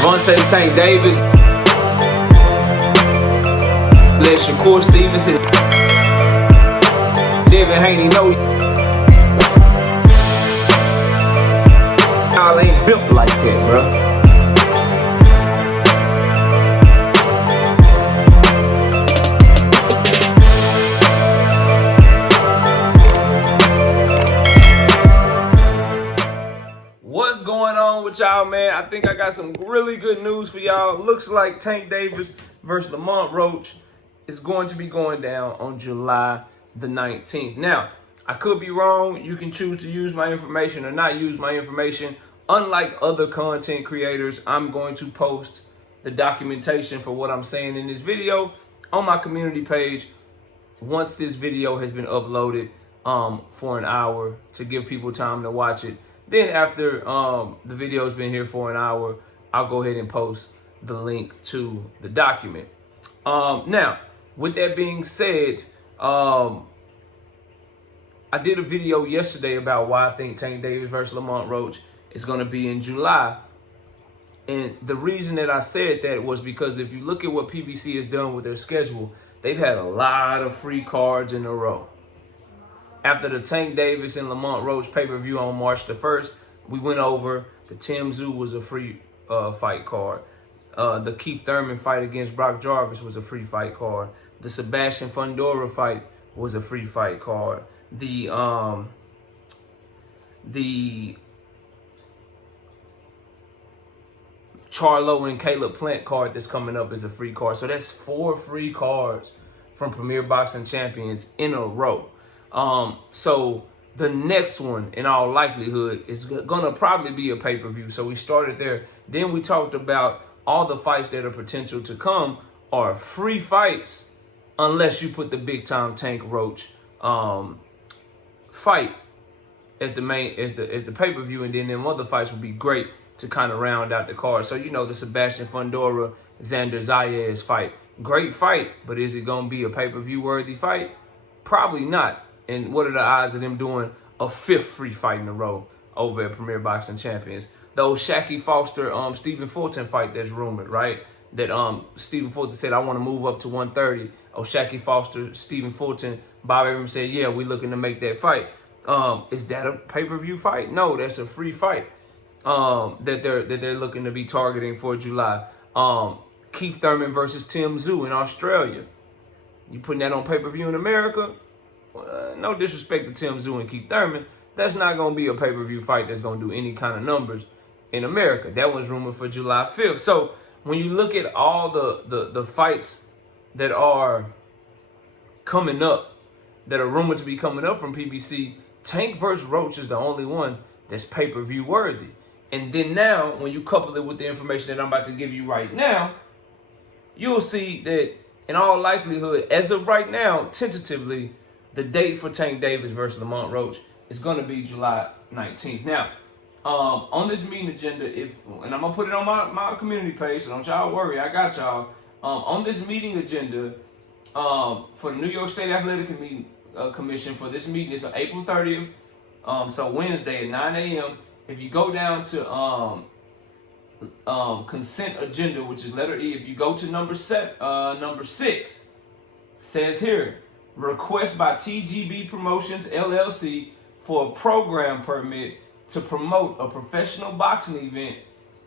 Gervonta Tank Davis. Let Shakur Stevenson. Devin Haney know y'all ain't built like that, bro. What's going on with y'all, man? I think I got some really good news for y'all. Looks like Tank Davis versus Lamont Roach is going to be going down on July the 19th. Now, I could be wrong. You can choose to use my information or not use my information. Unlike other content creators, I'm going to post the documentation for what I'm saying in this video on my community page once this video has been uploaded for an hour to give people time to watch it. Then after the video's been here for an hour, I'll go ahead and post the link to the document. Now, with that being said, I did a video yesterday about why I think Tank Davis versus Lamont Roach is going to be in July. And the reason that I said that was because if you look at what PBC has done with their schedule, they've had a lot of free cards in a row. After the Tank Davis and Lamont Roach pay-per-view on March the 1st, we went over the Tim Tszyu was a free fight card. The Keith Thurman fight against Brock Jarvis was a free fight card. The Sebastian Fundora fight was a free fight card. The Charlo and Caleb Plant card that's coming up is a free card. So that's 4 free cards from Premier Boxing Champions in a row. So the next one, in all likelihood, is gonna probably be a pay-per-view. So we started there. Then we talked about all the fights that are potential to come are free fights, unless you put the big time Tank Roach fight as the main as the pay-per-view, and then them other fights would be great to kind of round out the card. So you know, the Sebastian Fundora Xander Zayas fight, great fight, but is it gonna be a pay-per-view worthy fight? Probably not. And what are the odds of them doing a 5th free fight in a row over at Premier Boxing Champions? The old Shacky Foster, Stephen Fulton fight that's rumored, right? That Stephen Fulton said, I want to move up to 130. Oh, Shacky Foster, Stephen Fulton, Bob Abrams said, yeah, we're looking to make that fight. Is that a pay-per-view fight? No, that's a free fight that they're looking to be targeting for July. Keith Thurman versus Tim Tszyu in Australia. You putting that on pay-per-view in America? No disrespect to Tim Tszyu and Keith Thurman, that's not going to be a pay-per-view fight that's going to do any kind of numbers in America. That was rumored for July 5th. So when you look at all the fights that are coming up, that are rumored to be coming up from PBC, Tank versus Roach is the only one that's pay-per-view worthy. And then now, when you couple it with the information that I'm about to give you right now, you'll see that in all likelihood, as of right now, tentatively, the date for Tank Davis versus Lamont Roach is going to be July 19th. Now, on this meeting agenda, and I'm going to put it on my community page, so don't y'all worry, I got y'all. On this meeting agenda for the New York State Athletic Commission for this meeting, it's on April 30th, so Wednesday at 9 a.m. If you go down to consent agenda, which is letter E, if you go to number 6, says here, request by TGB Promotions LLC for a program permit to promote a professional boxing event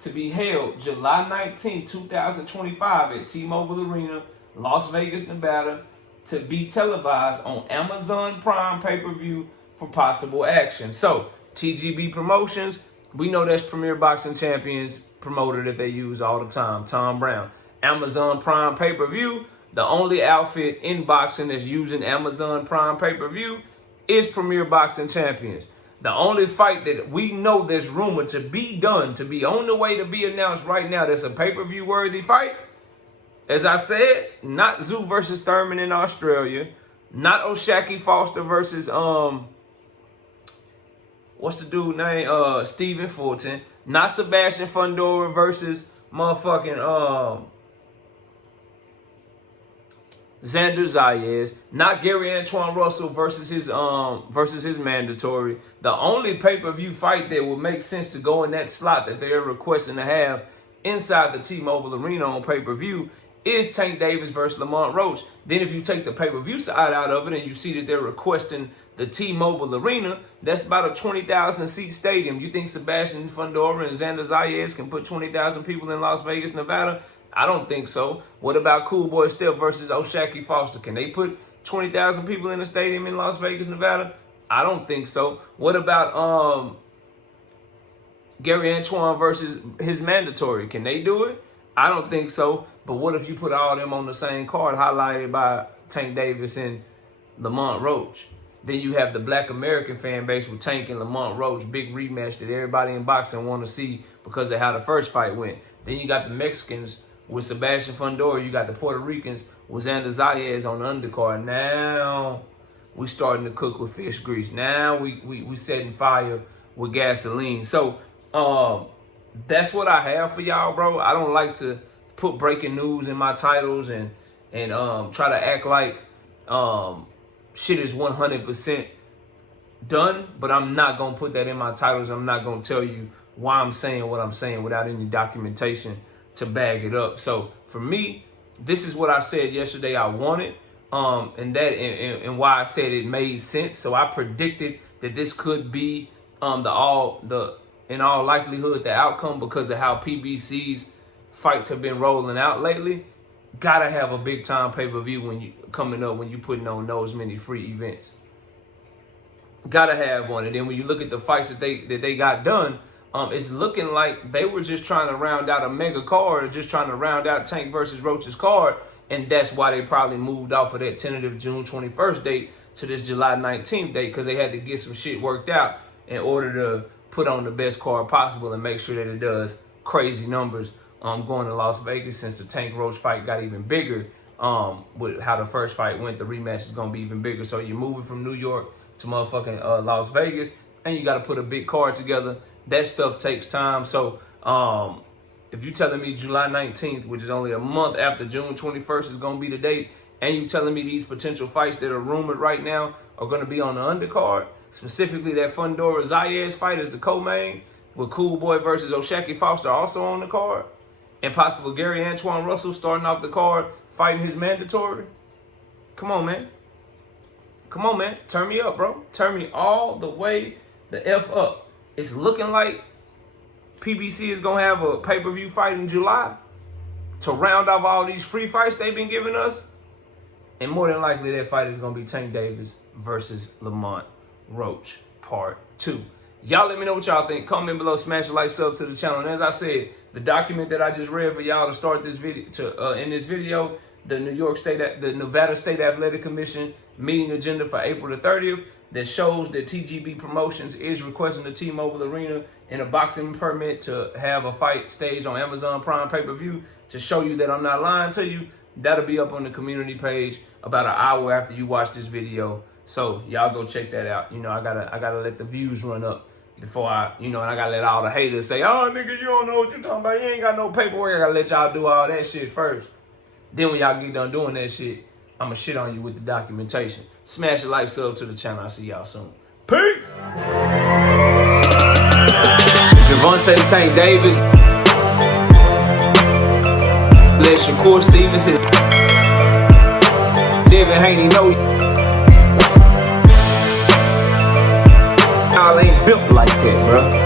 to be held July 19, 2025 at T-Mobile Arena, Las Vegas, Nevada, to be televised on Amazon Prime pay-per-view for possible action. So TGB Promotions, we know that's Premier Boxing Champions promoter that they use all the time, Tom Brown. Amazon Prime pay-per-view, the only outfit in boxing that's using Amazon Prime pay-per-view is Premier Boxing Champions. The only fight that we know there's rumored to be done, to be on the way to be announced right now, that's a pay-per-view worthy fight. As I said, not Tszyu versus Thurman in Australia, not O'Shaquie Foster versus what's the dude name? Stephen Fulton, not Sebastian Fundora versus motherfucking Xander Zayas, not Gary Antoine Russell versus his mandatory. The only pay-per-view fight that would make sense to go in that slot that they're requesting to have inside the T-Mobile Arena on pay-per-view is Tank Davis versus Lamont Roach. Then if you take the pay-per-view side out of it and you see that they're requesting the T-Mobile Arena, that's about a 20,000 seat stadium. You think Sebastian Fundora and Xander Zayas can put 20,000 people in Las Vegas, Nevada? I don't think so. What about Cool Boy Steph versus O'Shaquie Foster? Can they put 20,000 people in the stadium in Las Vegas, Nevada? I don't think so. What about Gary Antoine versus his mandatory? Can they do it? I don't think so. But what if you put all them on the same card, highlighted by Tank Davis and Lamont Roach? Then you have the Black American fan base with Tank and Lamont Roach, big rematch that everybody in boxing want to see because of how the first fight went. Then you got the Mexicans with Sebastian Fundora. You got the Puerto Ricans with Xander Zayas on the undercard. Now we starting to cook with fish grease. Now we setting fire with gasoline. So that's what I have for y'all, bro. I don't like to put breaking news in my titles and try to act like shit is 100% done, but I'm not gonna put that in my titles. I'm not gonna tell you why I'm saying what I'm saying without any documentation to bag it up. So for me, this is what I said yesterday I wanted, and why I said it made sense. So I predicted that this could be in all likelihood the outcome because of how PBC's fights have been rolling out lately. Gotta have a big time pay-per-view when you putting on those many free events. Gotta have one. And then when you look at the fights that they got done, it's looking like they were just trying to round out a mega card, or just trying to round out Tank versus Roach's card, and that's why they probably moved off of that tentative June 21st date to this July 19th date, because they had to get some shit worked out in order to put on the best card possible and make sure that it does crazy numbers going to Las Vegas, since the Tank Roach fight got even bigger. With how the first fight went, the rematch is going to be even bigger. So you're moving from New York to motherfucking Las Vegas, and you got to put a big card together. That stuff takes time. So if you're telling me July 19th, which is only a month after June 21st is going to be the date, and you telling me these potential fights that are rumored right now are going to be on the undercard, specifically that Fundora Zayas fight is the co-main, with Cool Boy versus O'Shaquie Foster also on the card, and possible Gary Antoine Russell starting off the card fighting his mandatory. Come on, man. Come on, man. Turn me up, bro. Turn me all the way the F up. It's looking like PBC is going to have a pay-per-view fight in July to round off all these free fights they've been giving us. And more than likely, that fight is going to be Tank Davis versus Lamont Roach, part 2. Y'all let me know what y'all think. Comment below, smash the like, sub to the channel. And as I said, the document that I just read for y'all to start this video, in this video, the Nevada State Athletic Commission meeting agenda for April the 30th, that shows that TGB Promotions is requesting the T-Mobile Arena and a boxing permit to have a fight staged on Amazon Prime pay-per-view, to show you that I'm not lying to you. That'll be up on the community page about an hour after you watch this video. So y'all go check that out. You know, I gotta let the views run up before and I gotta let all the haters say, oh nigga, you don't know what you're talking about. You ain't got no paperwork. I gotta let y'all do all that shit first. Then when y'all get done doing that shit, I'ma shit on you with the documentation. Smash the like, sub to the channel. I'll see y'all soon. Peace! Gervonta Tank Davis. Let Shakur Stevenson. Devin Haney know y'all ain't built like that, bro.